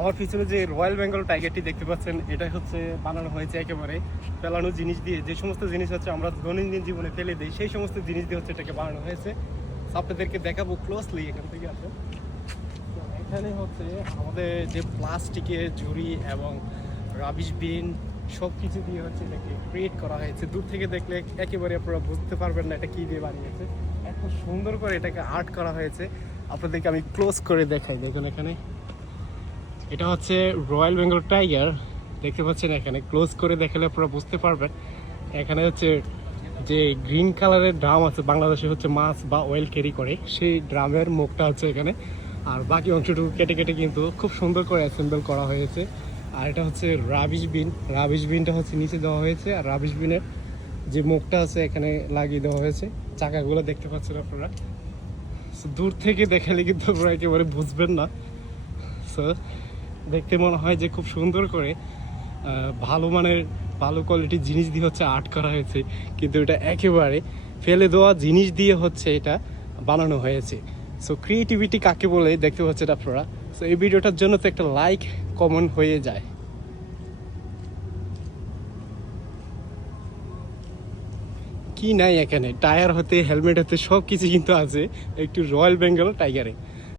আমার পিছনে যে রয়্যাল বেঙ্গল টাইগারটি দেখতে পাচ্ছেন, এটা হচ্ছে বানানো হয়েছে একেবারে ফেলানো জিনিস দিয়ে। যে সমস্ত জিনিস হচ্ছে আমরা দৈনন্দিন জীবনে ফেলে দিই, সেই সমস্ত জিনিস দিয়ে হচ্ছে এটাকে বানানো হয়েছে। আপনাদেরকে দেখাবো ক্লোজলি, এখান থেকে আসে। তো এখানে হচ্ছে আমাদের যে প্লাস্টিকের ঝুড়ি এবং রাবিশ বিন সব কিছু দিয়ে হচ্ছে এটাকে ক্রিয়েট করা হয়েছে। দূর থেকে দেখলে একেবারে আপনারা বুঝতে পারবেন না এটা কী দিয়ে বানিয়েছে। এত সুন্দর করে এটাকে আর্ট করা হয়েছে। আপনাদেরকে আমি ক্লোজ করে দেখাই। দেখুন এখানে এটা হচ্ছে রয়্যাল বেঙ্গল টাইগার, দেখতে পাচ্ছেন। এখানে ক্লোজ করে দেখালে আপনারা বুঝতে পারবেন। এখানে হচ্ছে যে গ্রিন কালারের ড্রাম আছে, বাংলাদেশে হচ্ছে মাছ বা অয়েল ক্যারি করে, সেই ড্রামের মুখটা হচ্ছে এখানে। আর বাকি অংশটুকু কেটে কেটে কিন্তু খুব সুন্দর করে অ্যাসেম্বল করা হয়েছে। আর এটা হচ্ছে রাবিশ বিন, রাবিশ বিনটা হচ্ছে নিচে দেওয়া হয়েছে। আর রাবিশ বিনের যে মুখটা আছে এখানে লাগিয়ে দেওয়া হয়েছে। চাকাগুলো দেখতে পাচ্ছেন আপনারা। দূর থেকে দেখালে কিন্তু আপনারা একেবারে বুঝবেন না। সো দেখতে মনে হয় যে খুব সুন্দর করে ভালো মানের ভালো কোয়ালিটির জিনিস দিয়ে হচ্ছে আর্ট করা হয়েছে, কিন্তু এটা একেবারে ফেলে দেওয়া জিনিস দিয়ে হচ্ছে এটা বানানো হয়েছে। সো ক্রিয়েটিভিটি কাকে বলে দেখতে পাচ্ছেন আপনারা। সো এই ভিডিওটার জন্য তো একটা লাইক কমন হয়ে যায়। কি নাই এখানে, টায়ার হতে হেলমেট হতে সব কিছু কিন্তু আছে একটু রয়্যাল বেঙ্গল টাইগারে।